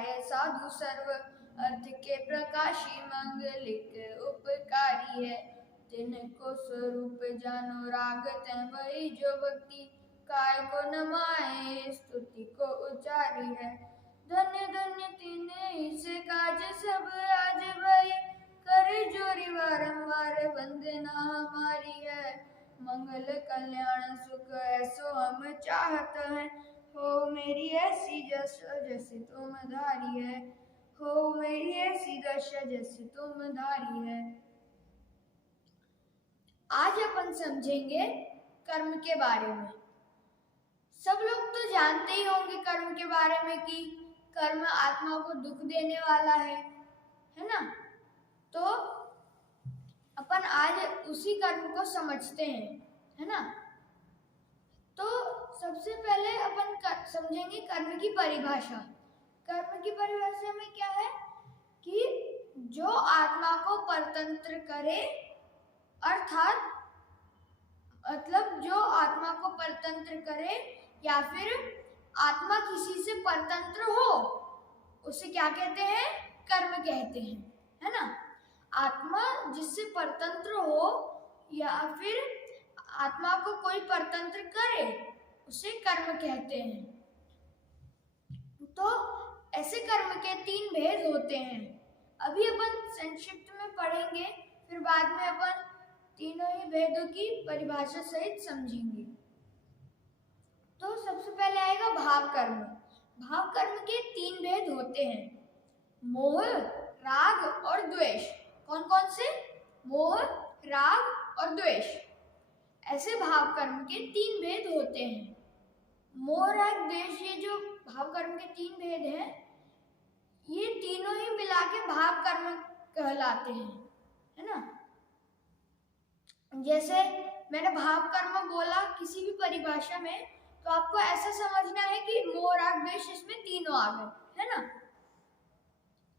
न्याय साधु सर्व अर्थ के प्रकाशी मंगलिक उपकारी है। तिनको स्वरूप जानो राग तै वही जो भक्ति काय को नमाए स्तुति को उचारी है। धन्य धन्य तिन्हीं से काज सब आज भई करे जोरी बारंबार वंदना हमारी है। मंगल कल्याण सुख ऐसो हम चाहत हैं हो मेरी ऐसी दशा जैसे तुम धारी है। हो मेरी ऐसी दशा जैसे तुम धारी है। आज अपन समझेंगे कर्म के बारे में। सब लोग तो जानते ही होंगे कर्म के बारे में कि कर्म आत्मा को दुख देने वाला है ना। तो अपन आज उसी कर्म को समझते हैं, है ना। तो सबसे पहले अपन समझेंगे कर्म की परिभाषा। कर्म की परिभाषा में क्या है कि जो आत्मा को परतंत्र करे, अर्थात मतलब जो आत्मा को परतंत्र करे या फिर आत्मा किसी से परतंत्र हो, उसे क्या कहते हैं? कर्म कहते हैं, है ना। आत्मा जिससे परतंत्र हो या फिर आत्मा को कोई परतंत्र करे, उसे कर्म कहते हैं। तो ऐसे कर्म के 3 भेद होते हैं। अभी अपन संक्षिप्त में पढ़ेंगे, फिर बाद में अपन तीनों ही भेदों की परिभाषा सहित समझेंगे। तो सबसे पहले आएगा भाव कर्म। भाव कर्म के 3 भेद होते हैं, मोह, राग और द्वेष। कौन कौन से? मोह, राग और द्वेष। ऐसे भाव कर्म के 3 भेद होते हैं। मोह, राग, द्वेष, ये जो भाव कर्म के 3 भेद हैं, ये तीनों ही मिला के भाव कर्म कहलाते हैं, है ना। जैसे मैंने भाव कर्म बोला किसी भी परिभाषा में, तो आपको ऐसा समझना है कि मोह, राग, द्वेष इसमें तीनों आ गए, है ना।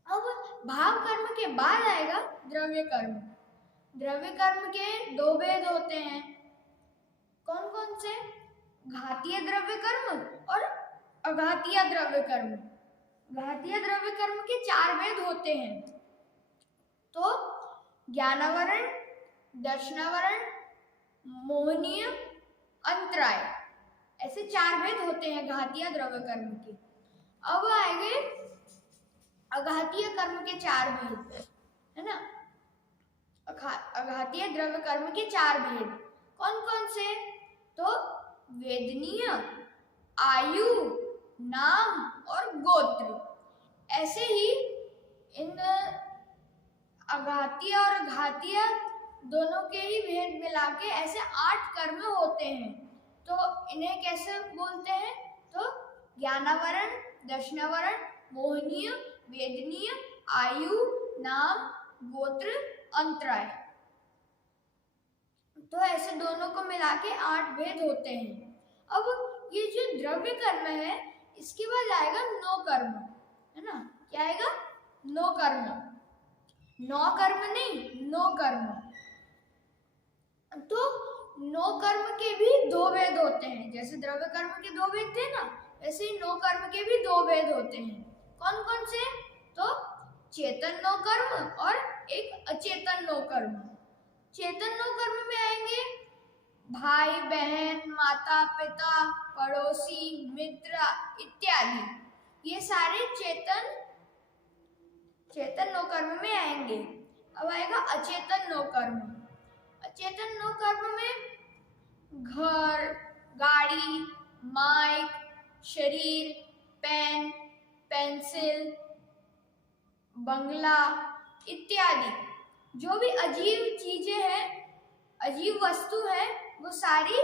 अब भाव कर्म के बाद आएगा द्रव्य कर्म। द्रव्य कर्म के 2 भेद होते हैं। कौन कौन से? घातीय द्रव्य कर्म और अघातीय द्रव्य कर्म। घातीय द्रव्य कर्म के 4 भेद होते हैं। तो ज्ञानावरण, दर्शनावरण, मोहनीय, अंतराय, ऐसे 4 भेद होते हैं घातीय द्रव्य कर्म के। अब आएंगे अघातीय कर्म के 4 भेद, है ना। अघातीय द्रव्य कर्म के 4 भेद कौन कौन से? तो वेदनीय, आयु, नाम और गोत्र। ऐसे ही इन अघातीय और घातीय दोनों के ही भेद मिला के ऐसे 8 कर्म होते हैं। तो इन्हें कैसे बोलते हैं? तो ज्ञानावरण, दर्शनावरण, मोहनीय, वेदनीय, आयु, नाम, गोत्र, अंतराय। तो ऐसे दोनों को मिला के 8 भेद होते हैं। अब ये जो द्रव्य कर्म है, इसके बाद आएगा नो कर्म, है ना। क्या आएगा? नो कर्म। नौ कर्म नहीं, नो कर्म। तो नो कर्म के भी 2 भेद होते हैं। जैसे द्रव्य कर्म के 2 भेद थे ना, वैसे ही नो कर्म के भी 2 भेद होते हैं। कौन कौन से? तो चेतन नो कर्म और एक अचेतन नो कर्म। चेतन नो कर्म में आएंगे भाई बहन, माता पिता, पड़ोसी, मित्र इत्यादि। ये सारे चेतन नो कर्म में आएंगे। अब आएगा अचेतन नो कर्म। अचेतन नो कर्म में घर, गाड़ी, माइक, शरीर, पेन, पेंसिल, बंगला इत्यादि जो भी अजीब चीजें हैं, अजीब वस्तु है, वो सारी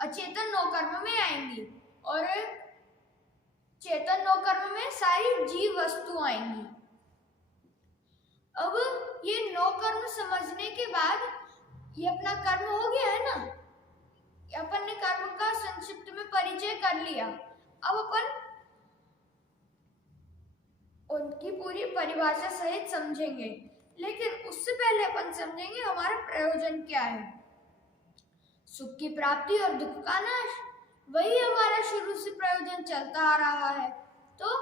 अचेतन नो कर्म में आएंगी। और चेतन नो कर्म में सारी जीव वस्तु आएंगी। अब ये नो कर्म समझने के बाद ये अपना कर्म हो गया है ना। अपन ने कर्म का संक्षिप्त में परिचय कर लिया। अब अपन उनकी पूरी परिभाषा सहित समझेंगे, लेकिन उससे पहले अपन समझेंगे हमारा प्रयोजन क्या है। सुख की प्राप्ति और दुख का नाश, वही हमारा शुरू से प्रयोजन चलता आ रहा है। तो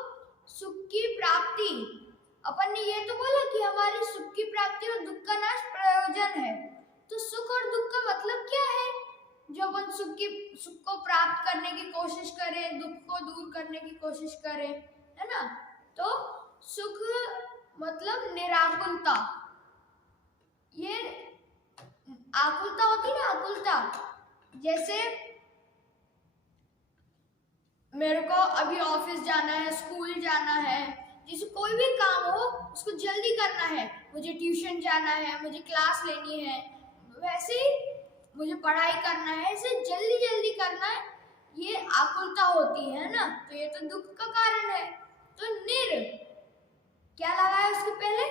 सुख की प्राप्ति। अपन ने ये तो बोला कि हमारी सुख की प्राप्ति और दुख का नाश प्रयोजन है। तो सुख और दुख का मतलब क्या है? जो अपन सुख को प्राप्त करने की कोशिश करें, दुख को दूर करने की कोशिश करें, है ना। तो सुख मतलब निराकुलता। ये आकुलता होती है ना, आकुलता। जैसे मेरे को अभी ऑफिस जाना है, स्कूल जाना है, जैसे कोई भी काम हो उसको जल्दी करना है। मुझे ट्यूशन जाना है, मुझे क्लास लेनी है, वैसे ही मुझे पढ़ाई करना है, ऐसे जल्दी जल्दी करना है, ये आकुलता होती है ना। तो ये तो दुख का कारण है। तो क्या लगा है उसके पहले?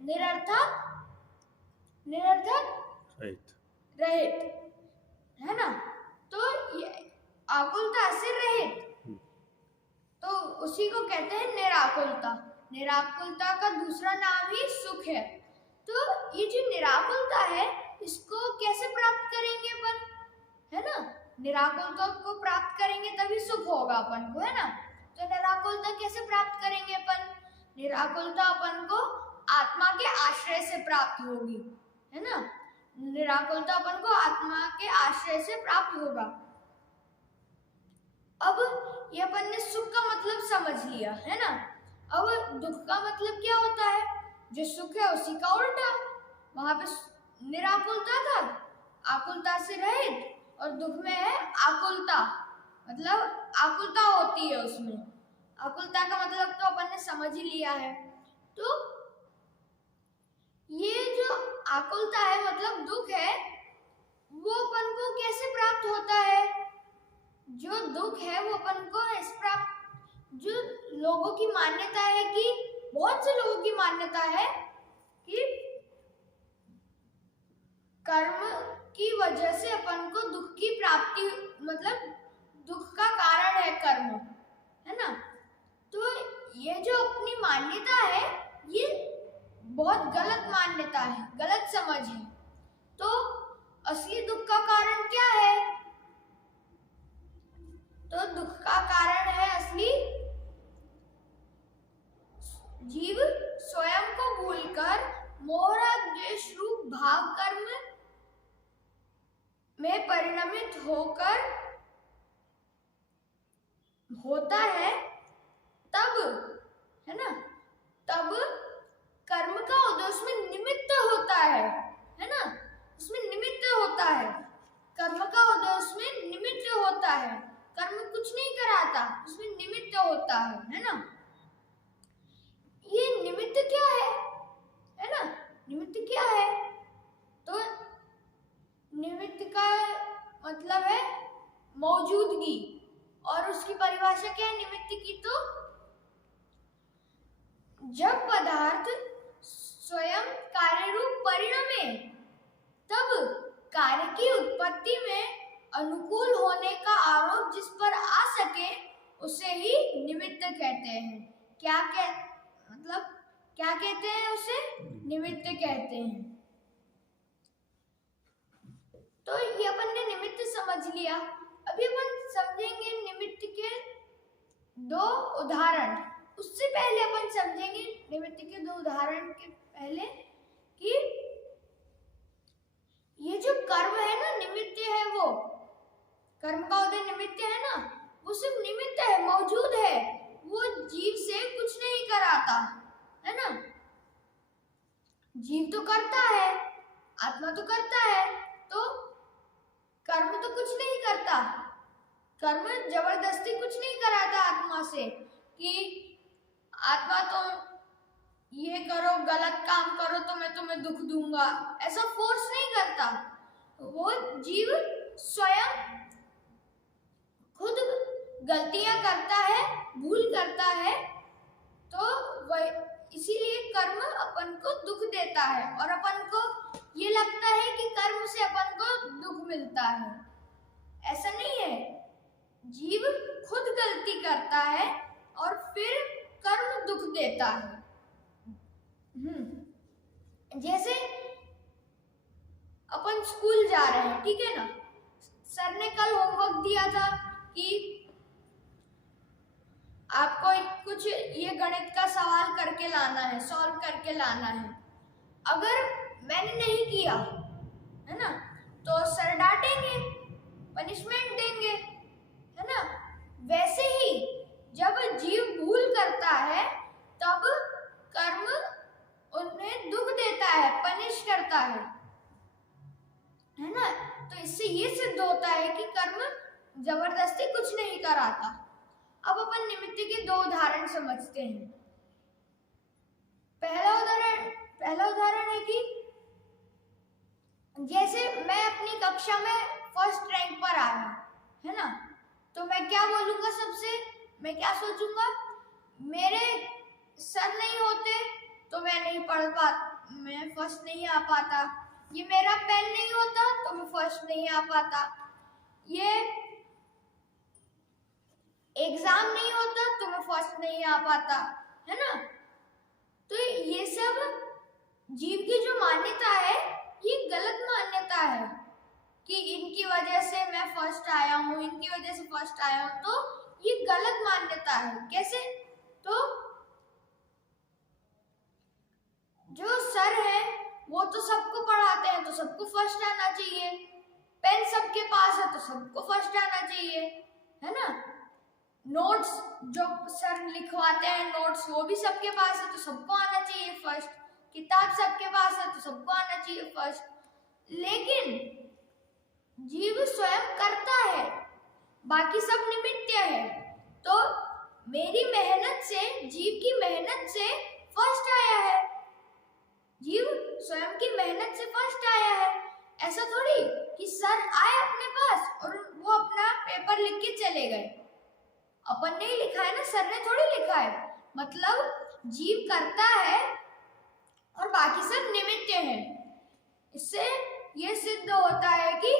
निरर्थक रहित, है ना। तो ये आकुलता से रहित, तो उसी को कहते हैं निराकुलता। निराकुलता का दूसरा नाम ही सुख है। तो ये जो निराकुलता है, इसको कैसे प्राप्त करेंगे अपन, है ना। निराकुलता को प्राप्त करेंगे तभी सुख होगा अपन को, है ना। तो निराकुलता कैसे प्राप्त करेंगे अपन? निराकुलता अपन को आत्मा के आश्रय से प्राप्त होगी, है ना। निराकुलता अपन को आत्मा के आश्रय से प्राप्त होगा। अब ये अपन ने सुख का मतलब समझ लिया, है ना। अब दुख का मतलब क्या होता है? जो सुख है उसी का उल्टा। वहां पे निराकुलता था, आकुलता से रहित, और दुख में है आकुलता, मतलब आकुलता होती है उसमें। आकुलता का मतलब तो अपन ने समझ ही लिया है। तो ये जो आकुलता है मतलब दुख है, वो अपन को कैसे प्राप्त होता है? जो दुख है वो अपन को इस प्राप्त, जो लोगों की मान्यता है कि, बहुत से लोगों की मान्यता है कि कर्म की वजह से अपन को दुख की प्राप्ति, मतलब दुख का कारण है कर्म, है ना। तो ये जो अपनी मान्यता है, ये बहुत गलत मान्यता है, गलत समझ है। तो असली दुख का कारण क्या है? तो दुख का कारण है असली, जीव स्वयं को भूलकर मोह द्वेष रूप भाव कर्म में परिणमित होकर होता है, तब, है ना, तब कर्म का उदय उसमें निमित्त होता है ना। उसमें निमित्त होता है, कर्म का उदय उसमें निमित्त होता है। कर्म कुछ नहीं कराता, उसमें निमित्त होता है ना। ये निमित्त क्या है ना। निमित्त क्या है? तो निमित्त का मतलब है मौजूदगी, और उसकी परिभाषा क्या है निमित्त की? तो जब पदार्थ स्वयं कार्य रूप परिणमे, तब कार्य की उत्पत्ति में अनुकूल होने का आरोप जिस पर आ सके, उसे ही निमित्त कहते हैं। मतलब क्या कहते हैं उसे? निमित्त कहते हैं। तो ये अपन ने निमित्त समझ लिया। अभी अपन समझेंगे निमित्त के दो उदाहरण। उससे पहले अपन समझेंगे निमित्त के दो उदाहरण के पहले कि ये जो कर्म है ना, निमित्त है, वो कर्म का उदय निमित्त है ना, वो सिर्फ निमित्त है, मौजूद है, वो जीव से कुछ नहीं कराता, है ना। जीव तो करता है, आत्मा तो करता है, तो कर्म तो कुछ नहीं करता। कर्म जबरदस्ती कुछ नहीं कराता आत्मा से कि आत्मा तुम ये करो, गलत काम करो तो मैं तुम्हें दुख दूंगा, ऐसा फोर्स नहीं करता। वो जीव स्वयं खुद गलतियां करता है, भूल करता है, तो वह इसीलिए कर्म अपन को दुख देता है, और अपन को ये लगता है कि कर्म से अपन को दुख मिलता है। ऐसा नहीं है, जीव खुद गलती करता है और फिर कर्म दुख देता है। जैसे अपन स्कूल जा रहे हैं, ठीक है ना, सर ने कल होमवर्क दिया था कि आपको कुछ ये गणित का सवाल करके लाना है, सॉल्व करके लाना है। अगर मैंने नहीं किया, है ना, तो सर डांटेंगे, पनिशमेंट देंगे, है ना। वैसे ही जब जीव भूल करता है तब कर्म उन्हें दुख देता है, पनिश करता है ना। तो इससे ये सिद्ध होता है कि कर्म जबरदस्ती कुछ नहीं कराता। अब अपन निमित्त के दो उदाहरण समझते हैं। पहला उदाहरण है कि जैसे मैं अपनी कक्षा में फर्स्ट रैंक पर आया, है ना, तो मैं क्या बोलूंगा? सबसे मैं क्या सोचूंगा? मेरे सर नहीं होते तो मैं नहीं पढ़ पाता, मैं फर्स्ट नहीं आ पाता। ये मेरा पेन नहीं होता तो मैं फर्स्ट नहीं आ पाता। ये एग्जाम नहीं होता तो मैं फर्स्ट नहीं आ पाता, है ना। तो ये सब जीव की जो मान्यता है ये गलत मान्यता है कि इनकी वजह से मैं फर्स्ट आया हूँ, इनकी वजह से फर्स्ट आया हूँ। तो ये गलत मान्यता है। कैसे? तो जो सर है वो तो सबको पढ़ाते हैं तो सबको फर्स्ट आना चाहिए, पेन सबके पास है तो सबको फर्स्ट आना चाहिए, है ना। नोट्स जो सर लिखवाते हैं नोट्स वो भी सबके पास है तो सबको आना चाहिए फर्स्ट, किताब सबके पास है तो सबको आना चाहिए फर्स्ट। लेकिन जीव स्वयं करता है, बाकी सब निमित्त है। तो मेरी मेहनत से, जीव की मेहनत से फर्स्ट आया है, जीव स्वयं की मेहनत से फर्स्ट आया है। ऐसा थोड़ी कि सर आए अपने पास और वो अपना पेपर लिख के चले गए। अपन ने ही लिखा है ना, सर ने थोड़ी लिखा है। मतलब जीव करता है और बाकी सब निमित्त हैं। इससे ये सिद्ध होता है कि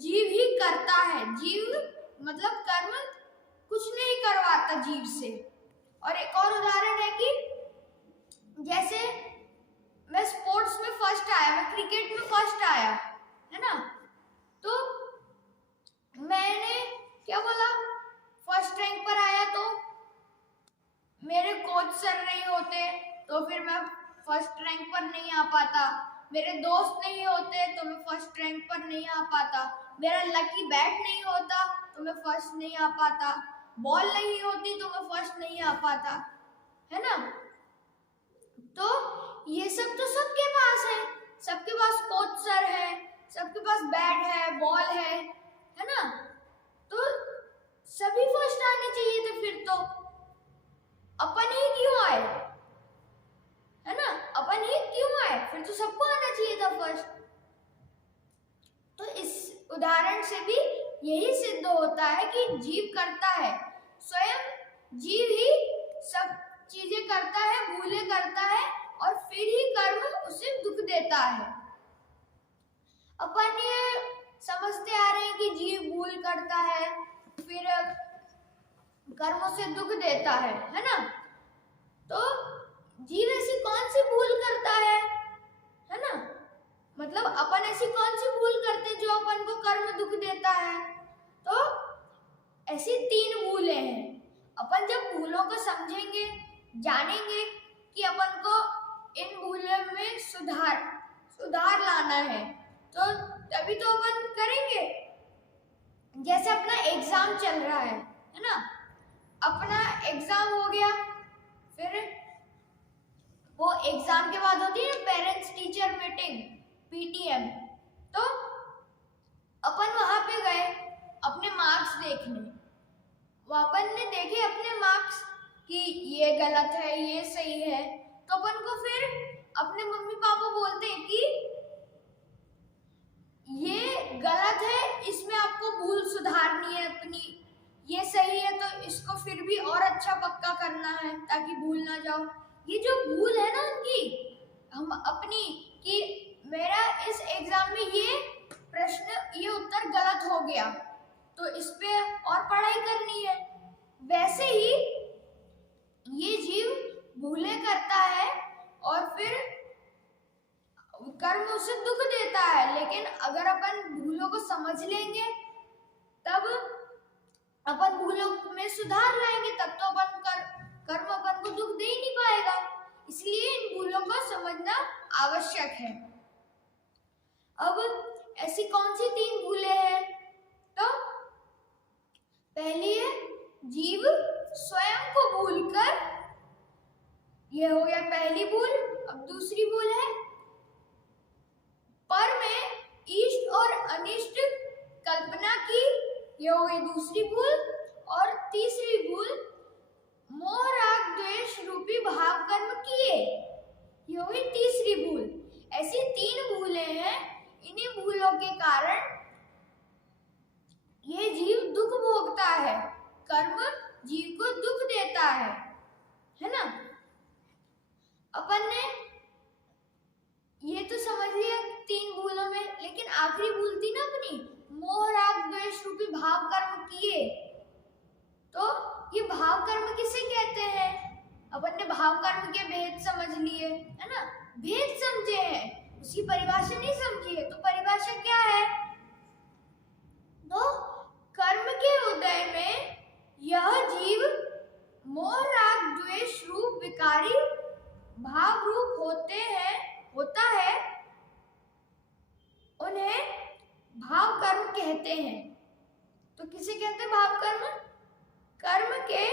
जीव ही करता है। जीव मतलब कर्म कुछ नहीं करवाता जीव से। और एक और उदाहरण है कि जैसे मैं स्पोर्ट्स में फर्स्ट आया, मैं क्रिकेट में फर्स्ट आया, है ना, तो मैंने क्या बोला? फर्स्ट रैंक पर आया तो मेरे कोच सर नहीं होते तो फिर मैं फर्स्ट रैंक पर नहीं आ पाता, मेरे दोस्त नहीं होते तो मैं फर्स्ट रैंक पर नहीं आ पाता, मेरा लकी बैट नहीं होता तो मैं फर्स्ट नहीं आ पाता, बॉल नहीं होती तो मैं फर्स्ट नहीं आ पाता, है ना। तो ये सब तो सबके पास है, सबके पास कोच सर है, सबके पास बैट है, बॉल है ना। तो सभी फर्स्ट आने चाहिए थे, फिर तो अपन ही क्यों आए, है ना, अपन ही क्यों आए? फिर तो सबको आना चाहिए था फर्स्ट। तो इस उदाहरण से भी यही सिद्ध होता है कि जीव करता है, स्वयं जीव ही सब चीजें करता है, भूले करता है और फिर ही कर्म उसे दुख देता है। अपन ये समझते आ रहे हैं कि जीव भूल करता है फिर कर्म से दुख देता है ना। तो जीव ऐसी कौन सी भूल करता है ना, मतलब अपन ऐसी कौन सी भूल करते जो अपन को कर्म दुख देता है? तो ऐसी 3 भूलें हैं। अपन जब भूलों को समझेंगे, जानेंगे कि अपन को इन भूलों में सुधार लाना है, तो तभी तो अपन करेंगे। जैसे अपना एग्जाम चल रहा है ना, अपना एग्जाम हो गया, फिर वो एग्जाम के बाद होती है पेरेंट्स टीचर मीटिंग, पीटीएम। तो अपन वहां पे गए अपने मार्क्स देखने, अपन ने देखे अपने मार्क्स कि ये गलत है, ये सही है। तो अपन को फिर अपने मम्मी पापा बोलते हैं कि ये गलत है, इसमें आपको भूल सुधारनी है अपनी, ये सही है तो इसको फिर भी और अच्छा पक्का करना है ताकि भूल ना जाओ। ये जो भूल है ना उनकी, हम अपनी, कि मेरा इस एग्जाम में ये प्रश्न, ये उत्तर गलत हो गया तो इस पे और पढ़ाई करनी है। वैसे ही ये जीव भूले करता है और फिर कर्म उसे दुख देता है। लेकिन अगर अपन भूलों को समझ लेंगे तब अपन भूलों में सुधार लाएंगे तब तो कर्म अपन को दुख दे ही नहीं पाएगा। इसलिए इन भूलों को समझना आवश्यक है। अब ऐसी कौन सी 3 भूलें हैं? तो पहली है जीव स्वयं को भूलकर, यह हो गया पहली भूल। अब दूसरी भूल है पर में इष्ट और अनिष्ट कल्पना की, यह हो गई दूसरी भूल। और तीसरी भूल मोह राग द्वेष रूपी भाव कर्म किए, यह हो गई तीसरी भूल। ऐसी 3 भूलें हैं। इन्हीं भूलों के कारण ये जीव दुख भोगता है। कर्म जीव को दुख देता है ना। अपन ने ये तो समझ लिया 3 भूलों में, लेकिन आखिरी भूल थी ना अपनी, मोह राग द्वेष रूपी भाव कर्म किए। तो ये भाव कर्म किसे कहते हैं? अपन ने भाव कर्म के भेद समझ लिए, है ना, भेद समझे हैं, उसकी परिभाषा नहीं समझी है। तो परिभाषा क्या है? तो कर्म के उदय में यह जीव मोह राग द्वेष रूप विकारी भाव रूप होता है, उन्हें भाव कर्म कहते हैं। तो किसे कहते हैं भाव कर्म? कर्म के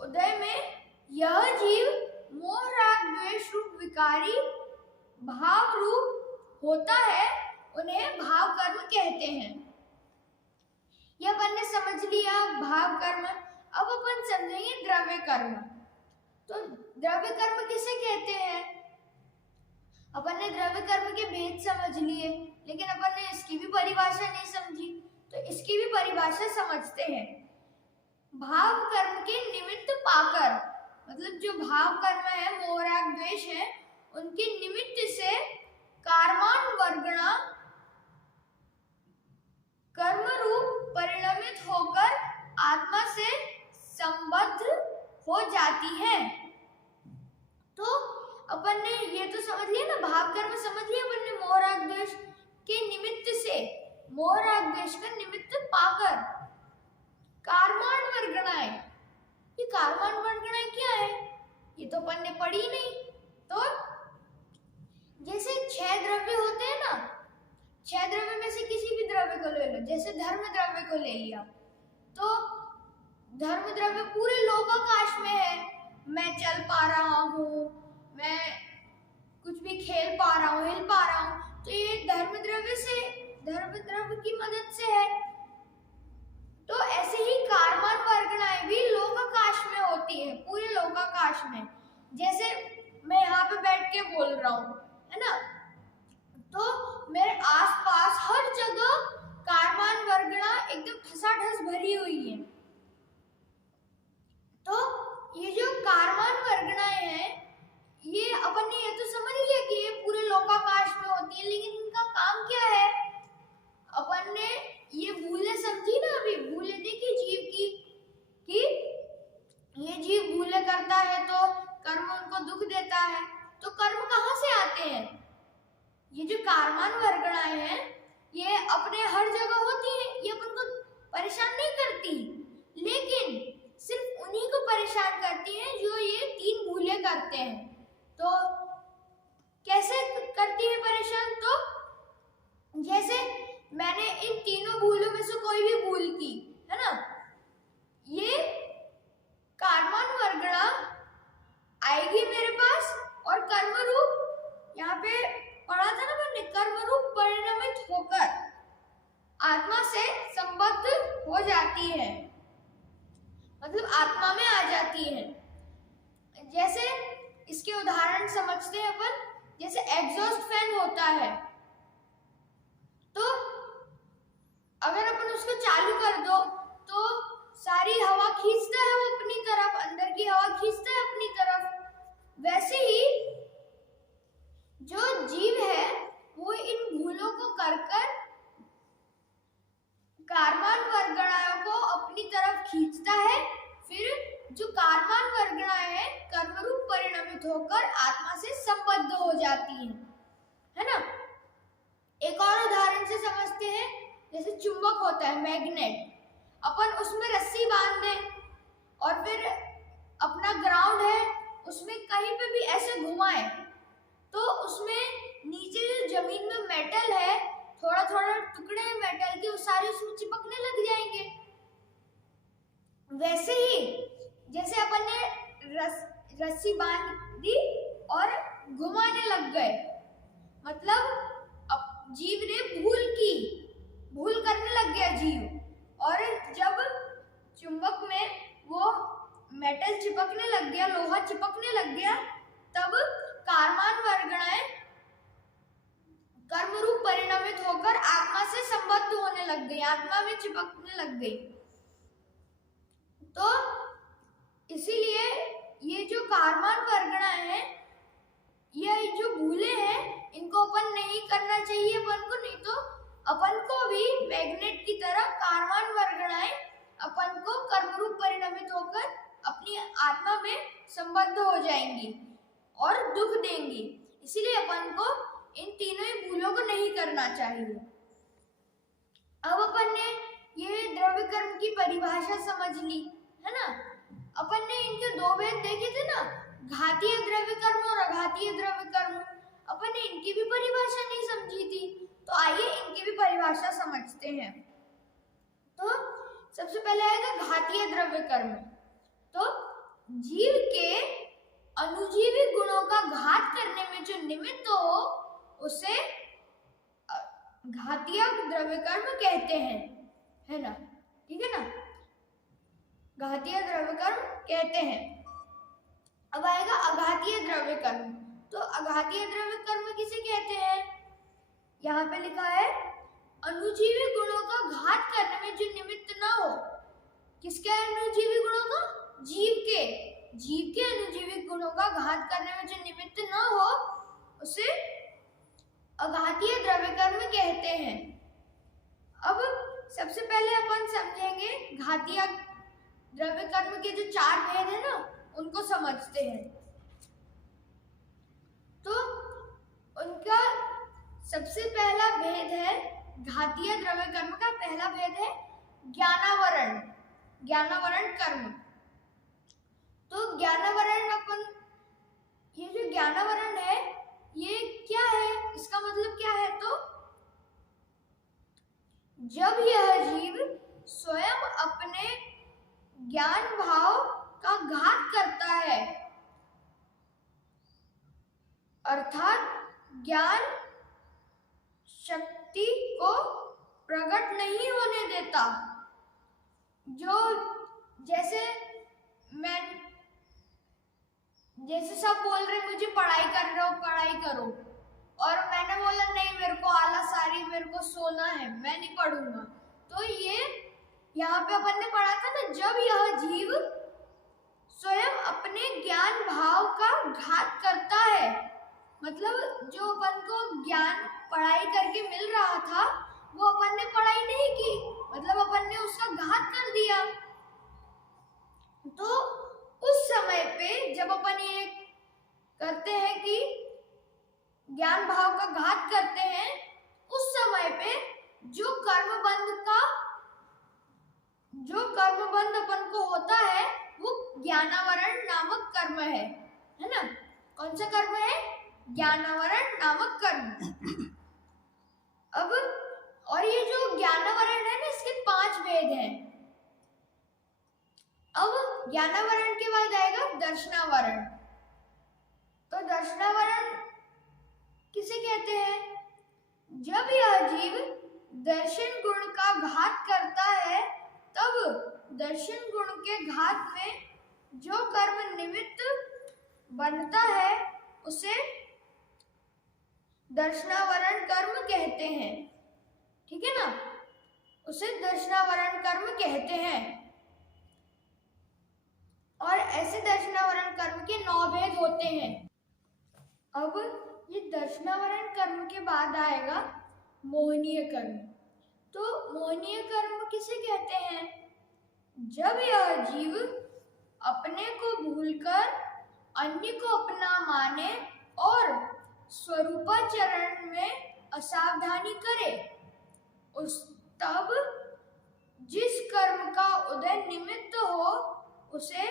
उदय में यह जीव मोह राग द्वेष रूप विकारी भाव रूप होता है, उन्हें भाव कर्म कहते हैं। यह अपन ने समझ लिया भाव कर्म। अब अपन समझेंगे द्रव्य कर्म। तो द्रव्य कर्म किसे कहते हैं? अपन ने द्रव्य कर्म के भेद समझ लिए, लेकिन अपन ने इसकी भी परिभाषा नहीं समझी। तो इसकी भी परिभाषा समझते हैं। भाव कर्म के निमित्त पाकर, मतलब जो भाव कर्म है, मोह राग द्वेष है, उनके निमित्त से कार्मान वर्गणा कर्म रूप परिणमित होकर आत्मा से संबद्ध हो जाती है। तो अपन ने ये तो समझ लिया ना, भाव कर्म समझ लिया अपन ने, मोह राग द्वेष के निमित्त से, मोह राग द्वेष का निमित्त पाकर कार्मान वर्गणाएं। ये कार्मान वर्गणाएं क्या है? ये तो अपन ने पढ़ी नहीं। तो जैसे 6 द्रव्य होते हैं ना, 6 द्रव्य में से किसी भी द्रव्य को ले लो। जैसे धर्म द्रव्य को ले लिया, तो धर्म द्रव्य पूरे लोकाकाश में है। मैं चल पा रहा हूँ, मैं कुछ भी खेल पा रहा हूँ, हिल पा रहा हूँ, तो ये धर्म द्रव्य की मदद से है। तो ऐसे ही कार्मान वर्गणाएं भी लोकाकाश में होती है, पूरे लोकाकाश में। जैसे मैं यहाँ पे बैठ के बोल रहा हूँ, है ना, तो मेरे आसपास हर जगह कार्मान वर्गणा एकदम ठसाठस भरी हुई है। तो ये जो कार्मान वर्गणाएं हैं, ये अपन ने ये तो समझ लिया कि ये पूरे लोकाकाश में होती है, लेकिन इनका काम क्या है? अपन ने ये भूले समझी ना, अभी भूले देखी जीव की, कि ये जीव भूले करता है तो कर्म उनको दुख देता है। तो कर्म कहाँ से आते हैं? ये जो कार्मान वर्गणाएं हैं, ये अपने हर जगह होती है, ये अपन को परेशान नहीं करती, लेकिन सिर्फ उन्हीं को परेशान करती हैं जो ये 3 भूलें करते हैं। तो कैसे करती है परेशान? तो जैसे मैंने इन तीनों भूलों में से कोई भी भूल की, है ना, ये कार्मान वर्गणा आएगी मेरे पास और कर्म रूप, यहाँ पे पढ़ा था ना मैंने, कर्म रूप परिणमित होकर आत्मा से संबद्ध हो जाती है, मतलब आत्मा में आ जाती है। जैसे इसके उदाहरण समझते हैं अपन। जैसे एग्जॉस्ट फैन होता है, तो अगर अपन उसको चालू कर दो तो सारी हवा खींचता है वो अपनी तरफ, अंदर की हवा खींचता है अपनी तरफ। वैसे ही जो जीव है वो इन भूलों को कर कार्मान वर्गणाओं को अपनी तरफ खींचता है। फिर जो कार्मान वर्गणाएं हैं कर्मरूप परिणमित होकर आत्मा से संबद्ध हो जाती हैं, है ना। एक और उदाहरण से समझते हैं। जैसे चुंबक होता है, मैग्नेट। अपन उसमें रस्सी बांध दें और फिर अपना ग्राउंड है उसमें कहीं पे भी ऐसे घुमाएं तो उसमें नीचे जो जमीन में मेटल है, थोड़ा थोड़ा टुकड़े हैं मेटल के, वो सारे उसमें चिपकने लग जाएंगे। वैसे ही जैसे अपन ने रस्सी बांध दी और घुमाने लग गए, मतलब अब जीव ने भूल करने लग गया जीव, और जब चुंबक में वो मेटल चिपकने लग गया, लोहा चिपकने लग गया, तब कारमान वर्गणाएं कर्म रूप परिणमित होकर आत्मा से संबद्ध होने लग गई, आत्मा में चिपकने लग गई। तो इसीलिए ये जो कारमान वर्गणाएं हैं, ये जो भूले हैं, इनको अपन नहीं करना चाहिए अपन को, नहीं तो अपन को भी मैग्नेट की तरह कारमान वर्गणाएं अपन को कर्म रूप परिणमित होकर अपनी आत्मा में संबद्ध हो जाएंगी और दुख देंगी। इसीलिए अपन को इन तीनों ही भूलों को नहीं करना चाहिए। अब अपन ने ये द्रव्य कर्म की परिभाषा समझ ली है ना। अपन ने इनके दो भेद देखे थे ना, घातीय द्रव्य कर्म और अघातीय द्रव्य कर्म। अपन ने इनकी भी परिभाषा नहीं समझी थी, तो आइए इनकी भी परिभाषा समझते हैं। तो सबसे पहले आएगा घातीय द्रव्य कर्म। तो जीव के अनुजीवी गुणों का घात करने में जो निमित्त हो उसे घातीय द्रव्य कर्म कहते हैं, है ना, ठीक है ना, घातीय द्रव्य कर्म कहते हैं। अब आएगा अघातीय द्रव्य कर्म। तो अघातीय द्रव्य कर्म किसे कहते हैं? यहाँ पे लिखा है अनुजीवी गुणों का घात करने में जो निमित्त ना हो। किसके अनुजीवी गुणों का? जीव के अनुजीवी गुणों का घात करने में जो निमित्त ना हो उसे अघातीय द्रव्य कर्म कहते हैं। अब सबसे पहले अपन समझेंगे घातीय द्रव्य कर्म के जो चार भेद है ना, उनको समझते हैं। तो उनका सबसे पहला भेद है, घातीय द्रव्य कर्म का पहला भेद है ज्ञानावरण कर्म। तो ज्ञानावरण अपन, ये जो ज्ञानावरण है ये क्या है, इसका मतलब क्या है? तो जब यह जीव स्वयं अपने ज्ञान भाव का घात करता है, अर्थात ज्ञान शक्ति को प्रकट नहीं होने देता। जो जैसे सब बोल रहे मुझे पढ़ाई करो, और मैंने बोला नहीं मेरे को आलस आ रही, मेरे को सोना है, मैं नहीं पढ़ूंगा। तो ये यहाँ पे अपन ने पढ़ा था ना, जब यह जीव स्वयं अपने ज्ञान भाव का घात करता है, मतलब जो अपन को ज्ञान पढ़ाई करके मिल रहा था वो अपन ने पढ़ाई नहीं की, मतलब अपन ने उसका घात कर दिया। तो उस समय पे जब अपन ये करते हैं कि ज्ञान भाव का घात करते हैं, उस समय पे जो कर्मबंध अपन को होता है वो ज्ञानावरण नामक कर्म है ना। कौन सा कर्म है? ज्ञानावरण नामक कर्म। अब और ये जो ज्ञानावरण है ना, इसके 5 भेद हैं। अब ज्ञानावरण के बाद आएगा दर्शनावरण। तो दर्शनावरण किसे कहते हैं? जब यह जीव दर्शन गुण का घात करता है, तब दर्शन गुण के घात में जो कर्म निमित्त बनता है उसे दर्शनावरण कर्म कहते हैं, ठीक है ना, उसे दर्शनावरण कर्म कहते हैं। और ऐसे दर्शनावरण कर्म के 9 भेद होते हैं। अब ये दर्शनावरण कर्म के बाद आएगा मोहनीय कर्म। तो मोहनीय कर्म किसे कहते हैं? जब यह जीव अपने को भूलकर अन्य को अपना माने और स्वरूपाचरण में असावधानी करे, तब जिस कर्म का उदय निमित्त हो उसे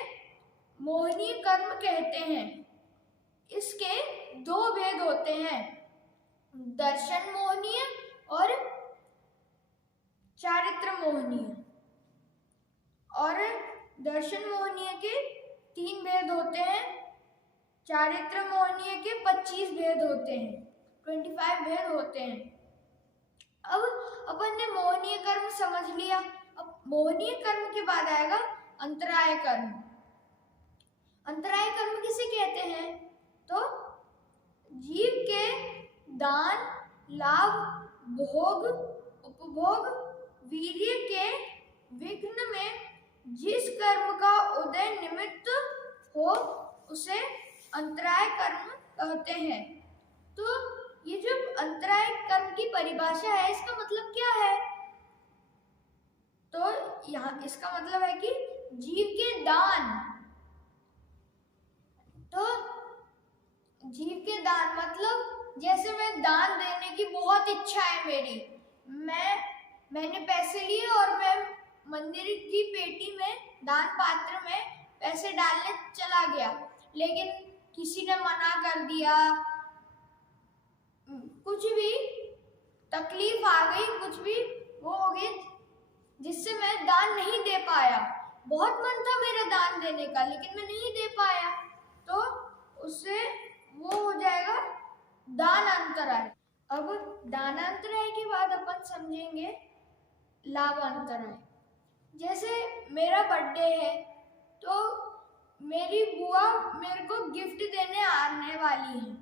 मोहनीय कर्म कहते हैं। इसके दो भेद होते हैं, दर्शन मोहनीय और चारित्र मोहनीय। और दर्शन मोहनीय के 3 भेद होते हैं, चारित्र मोहनीय के 25 भेद होते हैं, 25 भेद होते हैं। अब अपन ने मोहनीय कर्म समझ लिया। अब मोहनीय कर्म के बाद आएगा अंतराय कर्म। अंतराय कर्म किसे कहते हैं? तो जीव के दान, लाभ, भोग, उपभोग, वीर्य के विघ्न में जिस कर्म का उदय निमित्त हो उसे अंतराय कर्म कहते हैं। तो ये जो अंतराय कर्म की परिभाषा है, इसका मतलब क्या है? तो यहाँ इसका मतलब है कि जीव के दान। तो जीव के दान मतलब जैसे मैं दान देने की बहुत इच्छा है मेरी, मैंने पैसे लिए और मैं मंदिर की पेटी में, दान पात्र में पैसे डालने चला गया, लेकिन किसी ने मना कर दिया, कुछ भी तकलीफ आ गई, कुछ भी वो हो गई जिससे मैं दान नहीं दे पाया। बहुत मन था मेरा दान देने का, लेकिन मैं नहीं दे पाया, तो उससे वो हो जाएगा दान अंतराय। अब दानांतराय के बाद अपन समझेंगे लाभ अंतराय। जैसे मेरा बर्थडे है, तो मेरी बुआ मेरे को गिफ्ट देने आने वाली है,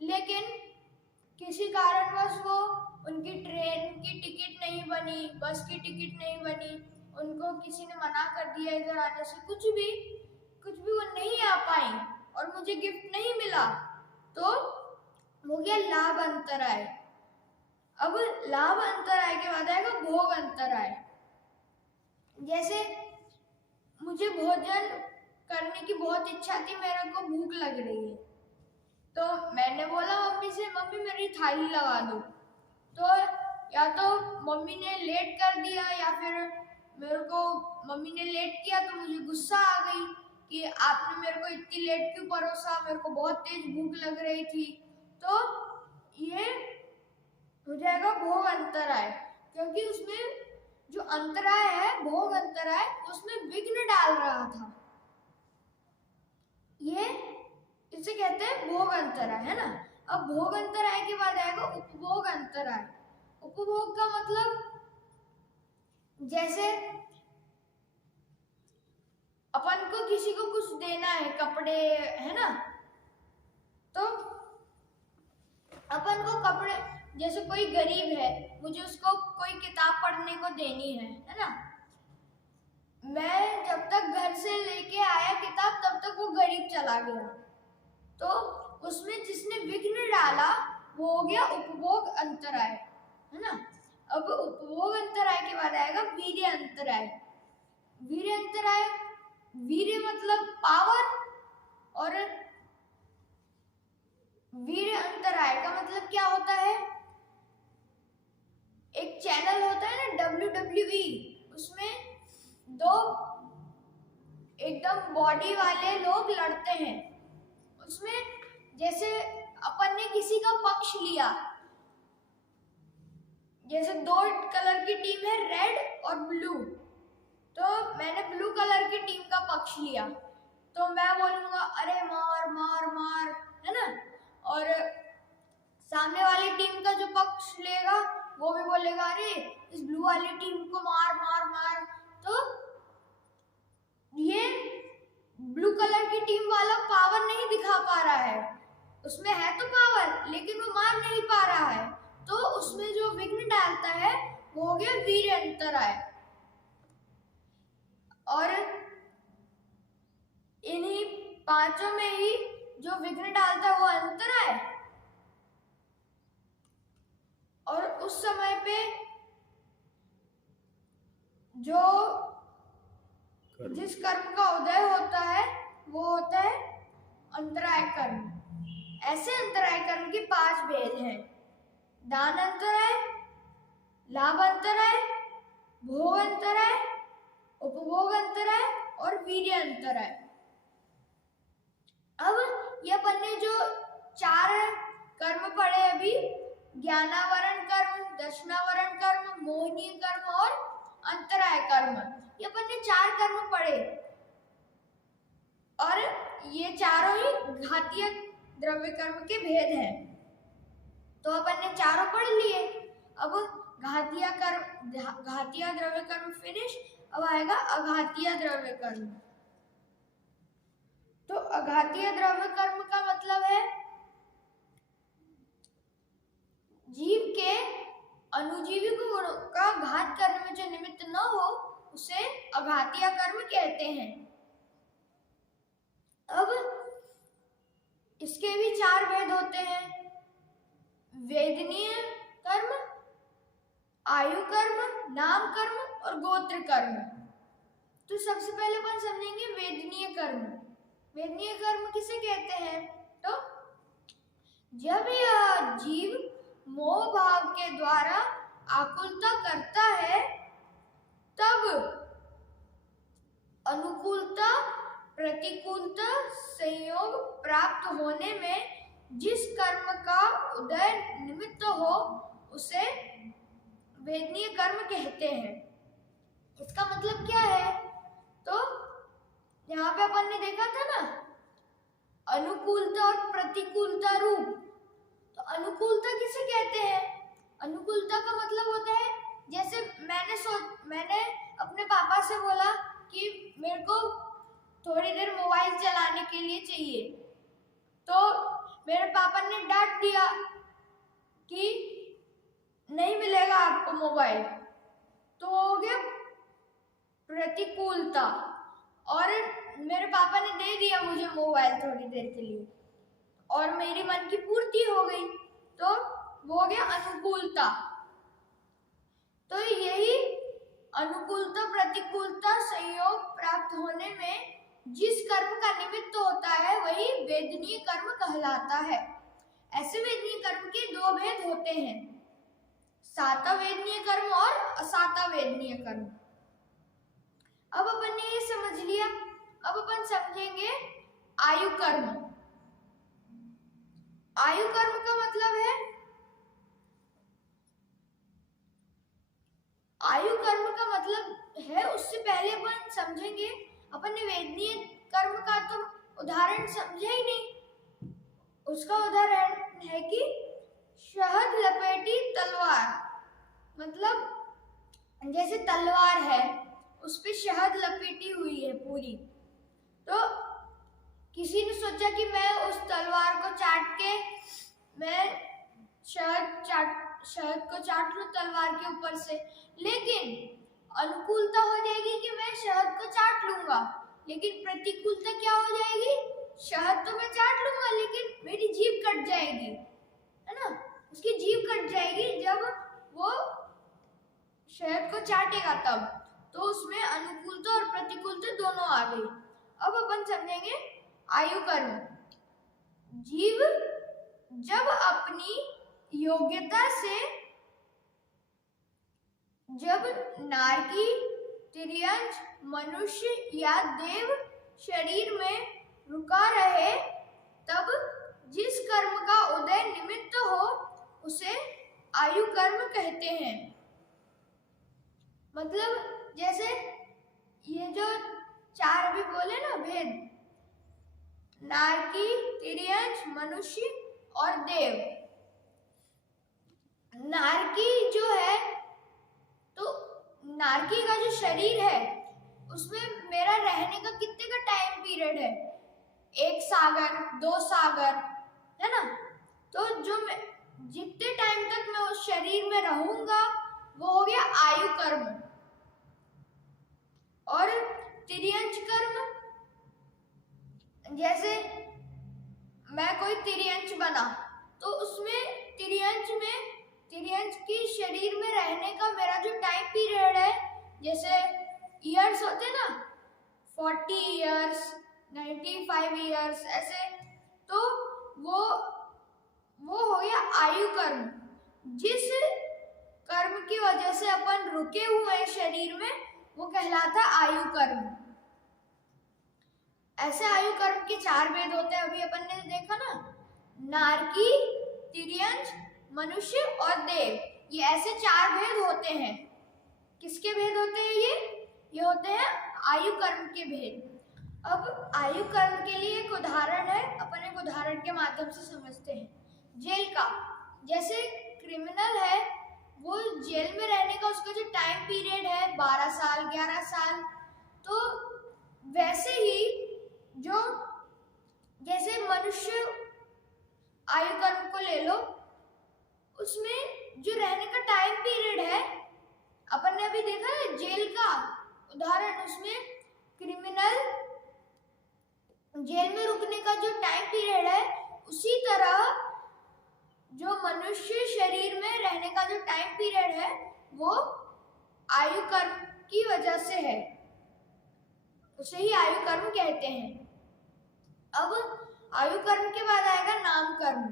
लेकिन किसी कारणवश वो उनकी ट्रेन की टिकट नहीं बनी, बस की टिकट नहीं बनी, उनको किसी ने मना कर दिया इधर आने से, कुछ भी वो नहीं आ पाई और मुझे गिफ्ट नहीं मिला, तो हो गया लाभ अंतराय। अब लाभ अंतराय के बाद आएगा भोग अंतराय। जैसे मुझे भोजन करने की बहुत इच्छा थी, मेरे को भूख लग रही है, तो मैंने बोला मम्मी से, मम्मी मेरी थाली लगा दो। तो या तो मम्मी ने लेट कर दिया, या फिर मम्मी ने लेट किया तो मुझे गुस्सा आ गई कि आपने मेरे को इतनी लेट क्यों परोसा, मेरे को बहुत तेज भूख लग रही थी। तो ये हो जाएगा भोग अंतराय, क्योंकि उसमें जो अंतराय है, भोग अंतराय, उसमें विघ्न डाल रहा था। ये इसे कहते हैं भोग अंतराय, है ना। अब भोग अंतराय के बाद आएगा उपभोग अंतराय। उपभोग का मतलब जैसे अपन को किसी को कुछ देना है, कपड़े, है ना, तो अपन को कपड़े, जैसे कोई गरीब है, मुझे उसको कोई किताब पढ़ने को देनी है ना। मैं जब तक घर से लेके आया किताब, तब तक वो गरीब चला गया, तो उसमें जिसने विघ्न डाला वो हो गया उपभोग अंतराय, है ना। अब उपभोग अंतराय के बाद आएगा वीर्य अंतराय। वीर्य अंतराय, वीर्य मतलब पावर, और वीर्य अंतराय का मतलब क्या होता है? एक चैनल होता है ना WWE, उसमें 2 एकदम बॉडी वाले लोग लड़ते हैं। उसमें जैसे अपन ने किसी का पक्ष लिया, जैसे 2 कलर की टीम है, रेड और ब्लू, तो मैंने ब्लू कलर की टीम का पक्ष लिया, तो मैं बोलूंगा अरे मार मार मार, है ना, और सामने वाली टीम का जो पक्ष लेगा वो भी बोलेगा अरे इस ब्लू वाली टीम को मार मार मार। तो ये ब्लू कलर की टीम वाला पावर नहीं दिखा पा रहा है, उसमें है तो पावर, लेकिन वो मार नहीं पा रहा है, तो उसमें जो विघ्न डालता है वो हो गया वीर्य अंतराय। और इन्हीं 5 में ही जो विघ्न डालता है वो अंतराय। और उस समय पे जो जिस कर्म का उदय होता है वो होता है अंतराय कर्म। ऐसे अंतराय कर्म के 5 भेद हैं, दान अंतराय, लाभ अंतराय, भोग अंतराय, उपभोग अंतराय और वीर्य अंतराय। अब ये अपन ने जो 4 कर्म पढ़े अभी, ज्ञानावरण कर्म, दर्शनावरण कर्म, मोहनीय कर्म और अंतराय कर्म, ये अपन ने 4 कर्म पढ़े और ये चारों ही घातीय द्रव्य कर्म के भेद हैं। तो अपन ने चारों पढ़ लिए। अब घातीय द्रव्य कर्म फिनिश, अब आएगा अघातीय द्रव्य कर्म। तो अघातीय द्रव्य कर्म का मतलब है जीव के अनुजीवी गुणों का घात करने में जो निमित्त न हो उसे अघातीय कर्म कहते हैं। अब इसके भी 4 भेद होते हैं, वेदनीय कर्म, आयु कर्म, नाम कर्म और गोत्र कर्म। तो सबसे पहले अपन समझेंगे वेदनीय कर्म। वेदनीय कर्म किसे कहते हैं? तो जब यह जीव मोह भाव के द्वारा आकुलता करता है तब अनुकूलता प्रतिकूलता संयोग प्राप्त होने में जिस कर्म का उदय निमित्त हो उसे वेदनीय कर्म कहते हैं। इसका मतलब क्या है? तो यहाँ पे अपन ने देखा था ना अनुकूलता और प्रतिकूलता रूप। तो अनुकूलता किसे कहते हैं? अनुकूलता का मतलब होता है जैसे मैंने अपने पापा से बोला कि मेरे को थोड़ी देर मोबाइल चलाने के लिए चाहिए, तो मेरे पापा ने डांट दिया कि नहीं मिलेगा आपको मोबाइल, तो हो गया प्रतिकूलता। और मेरे पापा ने दे दिया मुझे मोबाइल थोड़ी देर के लिए और मेरी मन की पूर्ति हो गई, तो वो हो गया अनुकूलता। तो यही अनुकूलता प्रतिकूलता संयोग प्राप्त होने में जिस कर्म का निमित्त होता है वही वेदनीय कर्म कहलाता है। ऐसे वेदनीय कर्म के 2 भेद होते हैं, साता वेदनीय कर्म और असाता वेदनीय कर्म। अब अपन ने ये समझ लिया। अब अपन समझेंगे आयु कर्म। आयु कर्म का मतलब है, आयु कर्म का मतलब है, उससे पहले अपन समझेंगे, अपन ने वेदनीय कर्म का तो उदाहरण समझा ही नहीं। उसका उदाहरण है कि शहद लपेटी तलवार, मतलब जैसे तलवार है उस पे शहद लपेटी हुई है पूरी, तो किसी ने सोचा कि मैं उस तलवार को चाट के मैं शहद को चाट लूं तलवार के ऊपर से, लेकिन अनुकूलता हो जाएगी कि मैं शहद को चाट लूंगा, लेकिन प्रतिकूलता क्या हो जाएगी? शहद तो मैं चाट लूंगा लेकिन मेरी जीभ कट जाएगी, है ना? उसकी जीभ कट जाएगी जब वो शहद को चाटेगा तब, तो उसमें अनुकूलता और प्रतिकूलता दोनों आ गई। अब अपन समझेंगे आयु कर्म। जीव जब अपनी योग्यता से जब नारकी, तिर्यंच, मनुष्य या देव शरीर में रुका रहे तब जिस कर्म का उदय निमित्त हो उसे आयु कर्म कहते हैं। मतलब जैसे ये जो 4 अभी बोले ना भेद, नारकी, तिर्यंच, मनुष्य और देव। नारकी जो है, तो नारकी का जो शरीर है उसमें मेरा रहने का कितने का टाइम पीरियड है? 1 सागर, 2 सागर, है ना? तो जो मैं जितने टाइम तक मैं उस शरीर में रहूंगा वो हो गया आयु कर्म। और तिर्यंच कर्म, जैसे मैं कोई तिर्यंच बना तो उसमें तिर्यंच की शरीर में रहने का मेरा जो टाइम पीरियड है, जैसे ईयर्स होते ना, 40 ईयर्स, 95 ईयर्स, ऐसे, तो वो हो गया आयु कर्म। जिस कर्म कर्म की वजह से अपन रुके हुए हैं शरीर में, वो कहलाता आयु कर्म। ऐसे आयु कर्म के 4 भेद होते हैं, अभी अपन ने देखा ना, नारकी, तिर्यंच, मनुष्य और देव। ये ऐसे 4 भेद होते हैं। किसके भेद होते हैं ये होते हैं आयु कर्म के भेद। अब आयु कर्म के लिए एक उदाहरण है, अपन एक उदाहरण के माध्यम से समझते हैं। जेल का, जैसे क्रिमिनल है वो जेल में रहने का उसका जो टाइम पीरियड है 12 साल 11 साल, तो वैसे ही जो जैसे मनुष्य आयु कर्म को ले लो, उसमें जो रहने का टाइम पीरियड है, अपन ने अभी देखा ना जेल का उदाहरण, उसमें क्रिमिनल जेल में रुकने का जो टाइम पीरियड है, उसी तरह जो मनुष्य शरीर में रहने का जो टाइम पीरियड है वो आयु कर्म की वजह से है, उसे ही आयु कर्म कहते हैं। अब आयु कर्म के बाद आएगा नाम कर्म।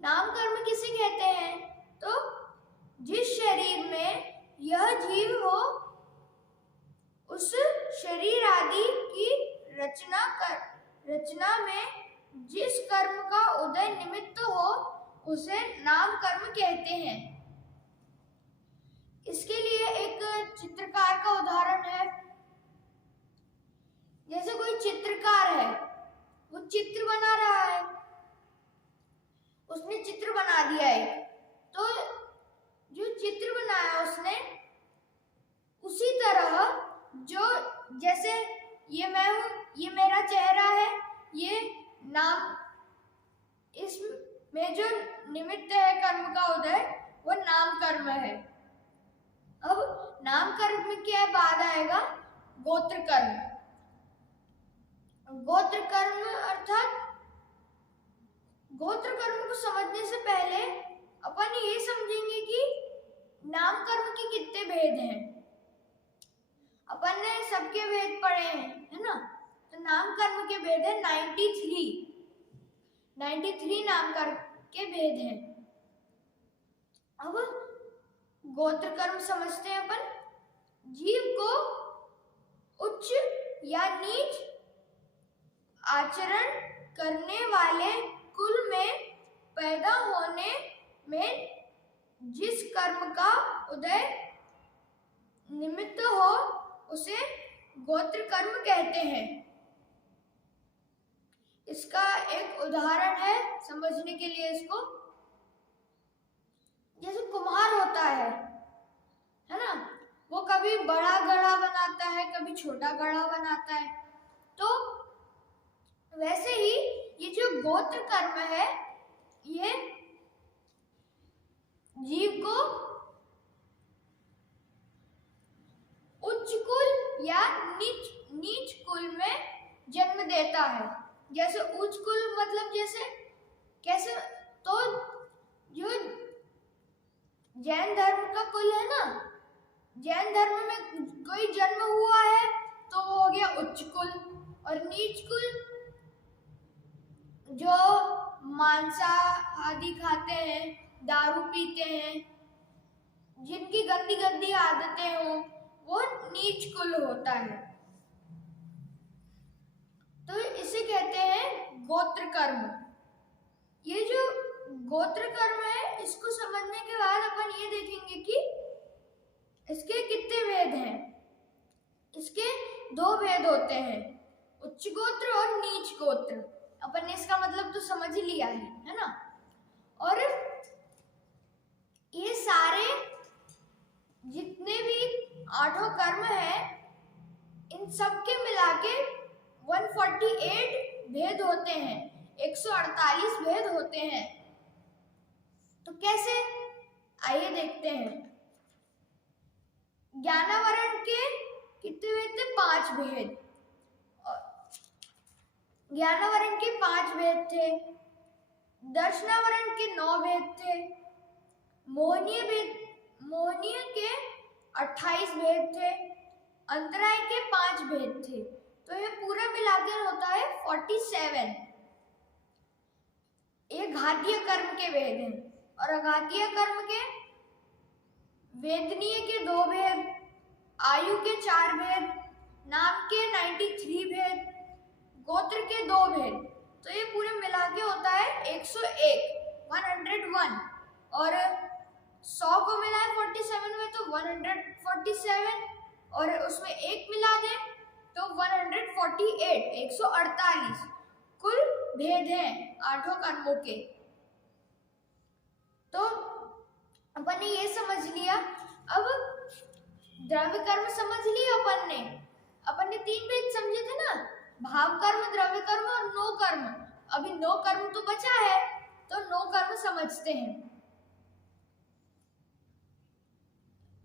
नाम कर्म किसे कहते हैं? तो जिस शरीर में यह जीव हो, उस शरीर आदि की रचना में जिस कर्म का उदय निमित्त हो, उसे नाम कर्म कहते हैं। इसके लिए एक चित्रकार का उदाहरण है। जैसे कोई चित्रकार है, वो चित्र बना रहा है, उसने चित्र बना दिया है, तो जो चित्र बनाया उसने, उसी तरह जो जैसे ये मैं हूं, ये मेरा चेहरा है, ये नाम, इसमें जो निमित्त है कर्म का उदय, वो नाम कर्म है। अब नाम कर्म के बाद आएगा गोत्र कर्म। गोत्र कर्म अर्थात गोत्र कर्म को समझने से पहले अपन ये समझेंगे कि नाम कर्म के कितने भेद हैं। अपन ने सबके भेद पढ़े हैं, है ना? तो नाम कर्म के भेद है 93 नाम कर्म के भेद हैं। अब गोत्र कर्म समझते हैं अपन। जीव को उच्च या नीच आचरण करने वाले कुल में पैदा होने में जिस कर्म का उदय निमित्त हो, उसे गोत्र कर्म कहते हैं। इसका एक उदाहरण है समझने के लिए इसको, जैसे कुम्हार होता है ना, वो कभी बड़ा घड़ा बनाता है, कभी छोटा घड़ा बनाता है। तो वैसे ही ये जो गोत्र कर्म है, ये जीव को उच्च कुल या नीच कुल में जन्म देता है। जैसे उच्च कुल मतलब जैसे कैसे, तो जो जैन धर्म का कुल है ना, जैन धर्म में कोई जन्म हुआ है तो वो हो गया उच्च कुल। और नीच कुल जो मांसा आदि खाते हैं, दारू पीते हैं, जिनकी गंदी गंदी आदतें हो, वो नीच कुल होता है। तो इसे कहते हैं गोत्र कर्म। ये जो गोत्र कर्म है, इसको समझने के बाद अपन ये देखेंगे कि इसके कितने भेद हैं। इसके 2 भेद होते हैं, उच्च गोत्र और नीच गोत्र। अपन ने इसका मतलब तो समझ ही लिया है ना? और ये सारे जितने भी 8 कर्म हैं, इन सब के मिला के 148 भेद होते हैं, 148 भेद होते हैं। तो कैसे, आइए देखते हैं। ज्ञानावरण के कितने भेद थे? 5 भेद। ज्ञानावरण के 5 भेद थे, दर्शनावरण के 9 भेद थे, मोहनीय के 28 भेद थे, अंतराय के 5 भेद थे। तो ये पूरा मिलाकर होता है 47। ये घातीय कर्म के भेद हैं। और अघातीय कर्म के वेदनीय के 2 भेद, आयु के 4 भेद, नाम के 93 भेद, गोत्र के 2 भेद। तो ये पूरे मिला के होता है 101, 101। और 100 को मिला है 47 में तो 147, और उसमें 1 मिला दें तो 148, 148 कुल भेद हैं 8 कर्मों के। तो अपन ने ये समझ लिया। अब द्रव्य कर्म समझ लिया अपन ने 3 भेद समझे थे ना, भाव कर्म, द्रव्य कर्म और नो कर्म। अभी नो कर्म तो बचा है, तो नो कर्म समझते हैं।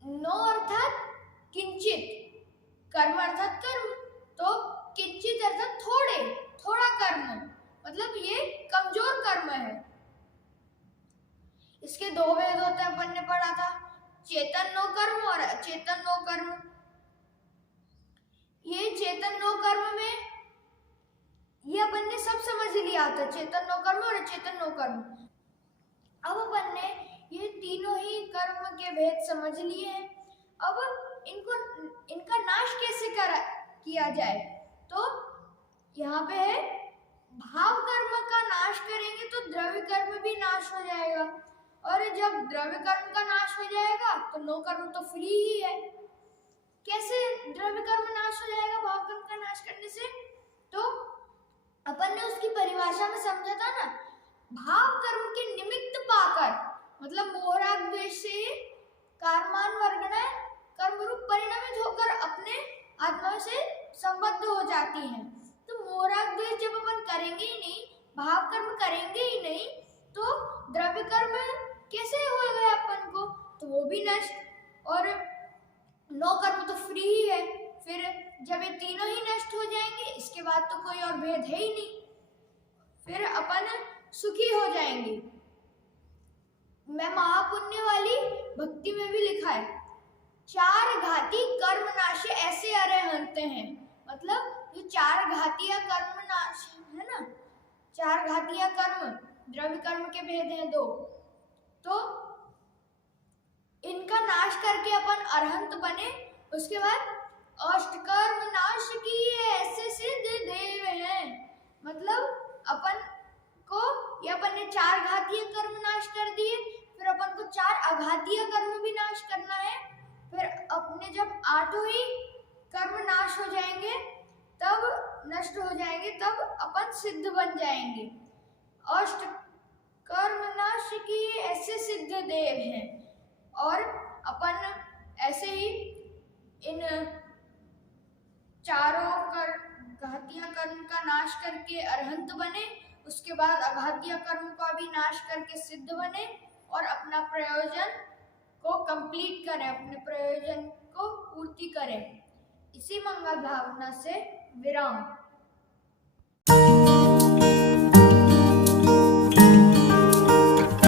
नो अर्थात किंचित, कर्म अर्थात कर्म, तो किंचित अर्थात थोड़ा कर्म, मतलब ये कमजोर कर्म है। इसके 2 भेद होते हैं, अपन ने पढ़ा था, चेतन नो कर्म और अचेतन नो कर्म। ये चेतन नो कर्म में ये अपन ने सब समझ लिया था, चेतन नो कर्म और अचेतन नो कर्म। अब अपन ने ये तीनों ही कर्म के भेद समझ लिए हैं। अब इनका नाश कैसे किया जाए, तो यहाँ पे है भाव कर्म का नाश करेंगे तो द्रव्य कर्म भी नाश हो जाएगा, और जब द्रव्य कर्म का नाश हो जाएगा तो नो कर्म तो फ्री ही है। कैसे द्रव्य कर्म नाश हो जाएगा भाव कर्म का नाश करने से, तो अपन ने उसकी परिभाषा में समझा था ना, भाव कर्म के निमित्त पाकर, मतलब मोह राग द्वेष से कर्मान वर्गणाएं कर्म रूप परिणमित होकर अपने आत्मा से संबद्ध हो जाती हैं। तो मोह राग द्वेष जब अपन करेंगे ही नहीं, भाव कर्म करेंगे ही नहीं, तो द्रव्य कर्म कैसे होगा अपन को, तो वो भी नष्ट, और नो कर्म तो फ्री ही है। फिर जब ये तीनों ही नष्ट हो जाएंगे, इसके बाद तो कोई और भेद है ही नहीं, फिर अपन सुखी हो जाएंगे। मैं महापुण्य वाली भक्ति में भी लिखा है, 4 घाती कर्म नाश ऐसे अरहंत हैं। मतलब जो 4 घातिया कर्म नाश है ना, 4 घातिया कर्म, द्रव्य कर्म के भेद हैं 2, तो इनका नाश करके अपन अरहंत बने। उसके बाद अष्टकर्म नाश किए ऐसे सिद्ध देव हैं, मतलब अपन को ये अपन ने 4 घातीय कर्म नाश कर दिए, फिर अपन को 4 अघातीय कर्म भी नाश करना है। फिर अपने जब 8 ही कर्म नाश हो जाएंगे, तब नष्ट हो जाएंगे, तब अपन सिद्ध बन जाएंगे। अष्ट कर्म नाश किए ऐसे सिद्ध देव हैं, और अपन ऐसे ही इन चारों घातीय कर्म का नाश करके अरहंत बने, उसके बाद अघातीय कर्म का भी नाश करके सिद्ध बने, और अपना प्रयोजन को कंप्लीट करें, अपने प्रयोजन को पूर्ति करें। इसी मंगल भावना से विराम।